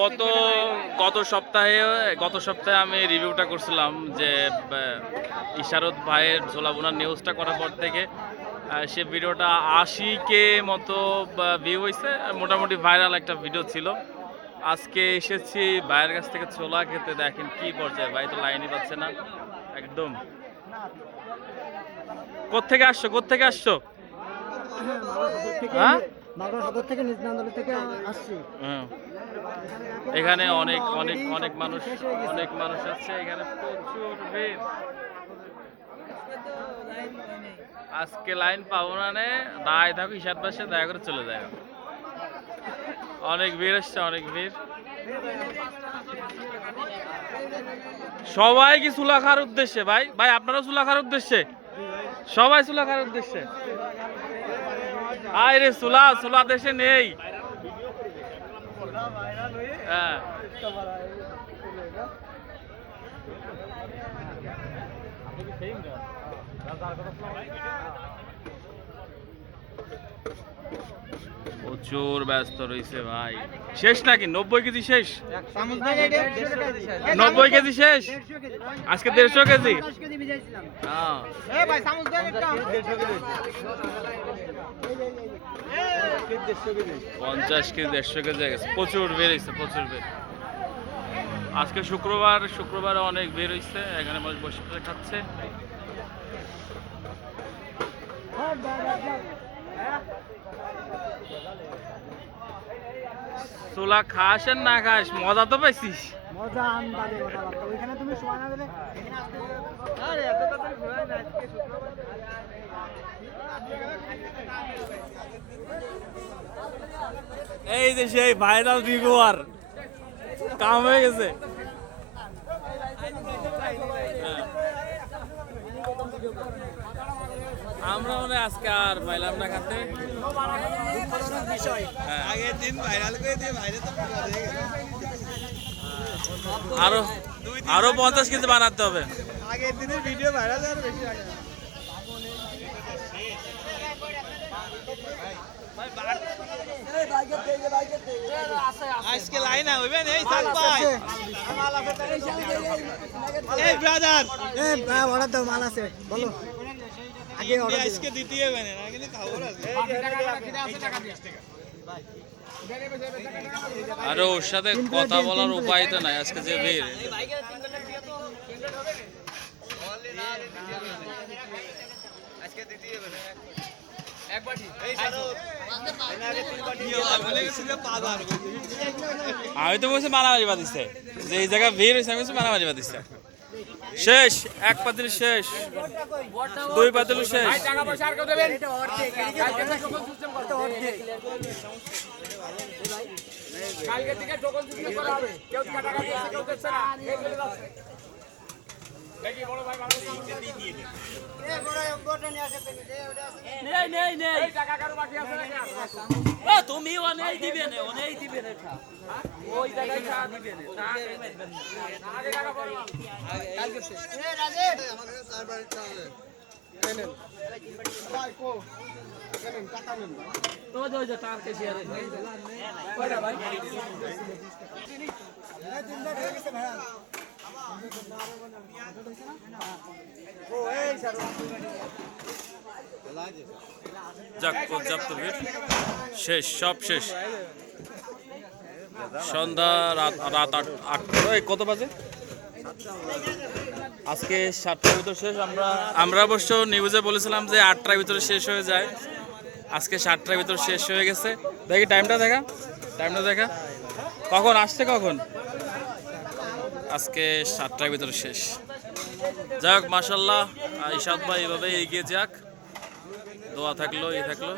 গত গত সপ্তাহে আমি রিভিউটা করছিলাম যে ইশারত ভাইয়ের ঝোলা বোনার নিউজটা করার পর থেকে সে ভিডিওটা 80K মতো ভিউ হয়েছে, মোটামুটি ভাইরাল একটা ভিডিও ছিল। আজকে এসেছি ভাইয়ের কাছ থেকে ছোলা খেতে, দেখেন কি পর্যায়ে, ভাই তো লাইনই পাচ্ছে না একদম। কোত্থেকে আসছো, কোত্থেকে আসছো? হ্যাঁ, এখানে অনেক অনেক অনেক মানুষ আছে এখানে, প্রচুর ভিড়। আজকে লাইন পাবো না, দাঁড়ায় থাকো হিসাব বাসে দয়া করে চলে যায়। অনেক ভিড় আসছে, অনেক ভিড়। সবাই কি চুলা খাওয়ার উদ্দেশ্যে? ভাই ভাই আপনারা চুলা খাওয়ার উদ্দেশ্যে? সবাই চুলা খাওয়ার উদ্দেশ্যে? আয় রে, চুলা দেশে নেই। হ্যাঁ, প্রচুর ব্যস্ত রয়েছে ভাই। শেষ নাকি 90 কেজি শেষ? 90 কেজি শেষ আজকে? 150 কেজি? 50 কেজি 150 কেজি গেছে। প্রচুর বের হয়েছে, প্রচুর বের। আজকে শুক্রবার অনেক বের হয়েছে, এখানে মানুষ বসে বসে খাচ্ছে। চুলা খাস আর না খাস, মজা তো পাইছিস। এই যে সেই ভাইরাল রিভিউয়ার কাম হয়ে গেছে। আমরা মনে আজকে আর পাইলাম না খাতে। আগের দিন ভাইরাল করে দিয়ে ভাইরাল তো আরো 50 কেজি বানাতে হবে। আগের দিনের ভিডিও ভাইরাল আর বেশি আগে। আজকে লাইন হইবে এই সাল ভাই। এই ব্রাদার, অর্ডার দাও, মাল আছে বলো। আগে অর্ডার আজকে দিতে হবে না, কিন্তু খবর আছে। আর ওর সাথে কথা বলার উপায় তো নাই, আজকে যে ভিড়। আমি তো বলছি মারামারি বাদিচ্ছে, যে এই জায়গায় ভিড় হয়েছে, আমি বলছি মারামারি বাদিচ্ছে। শেষ, এক পাতিল শেষ, 2 পাতিল শেষ। তুমি অনেক দিবে না, অনেক দিবে না, ওই জায়গায় চা দিবে না। শেষ, সব শেষ। সন্ধ্যা রাত 8 কত বাজে? আজকে 7টার ভিতরে শেষ। আমরা অবশ্য নিউজে বলেছিলাম যে 8টার ভিতরে শেষ হয়ে যায়। আজকে 7টার ভিতরে শেষ হয়ে গেছে। দেখি টাইমটা দেখা কখন আসছে, কখন? আজকে 7টার ভিতরে শেষ। যাই হোক, মাশাআল্লাহ, ইশাদ ভাই এভাবে এগিয়ে যাক, দোয়া থাকলো, থাকলো।